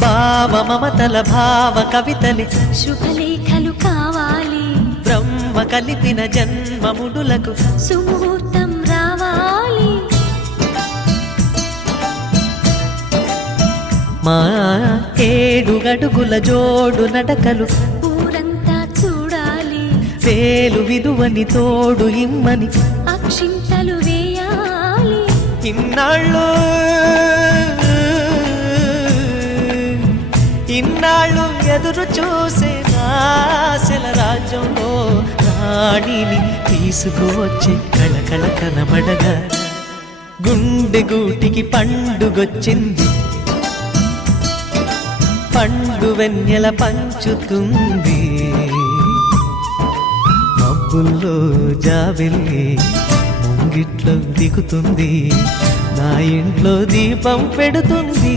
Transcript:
భావ మమతల భావ కవితలి శుభలేఖలు కావాలి, బ్రహ్మ కలిపిన జన్మముడులకు సుముహూర్తం రావాలి. మా 7 అడుగుల జోడు నడకలు ఊరంతా చూడాలి, వేలు విలువని తోడు ఇమ్మని అక్షింతలు వేయాలి. ఇన్నాళ్ళు ఎదురు చూసే ఆశల రాజ్యంలో రాణిని తీసుకువచ్చే కళకళ కనబడగా గుండె గూటికి పండుగొచ్చింది, పండు వెన్నెల పంచుతుంది. మబ్బుల్లో జాబిల్లి ముంగిట్లో దిగుతుంది, నా ఇంట్లో దీపం పెడుతుంది.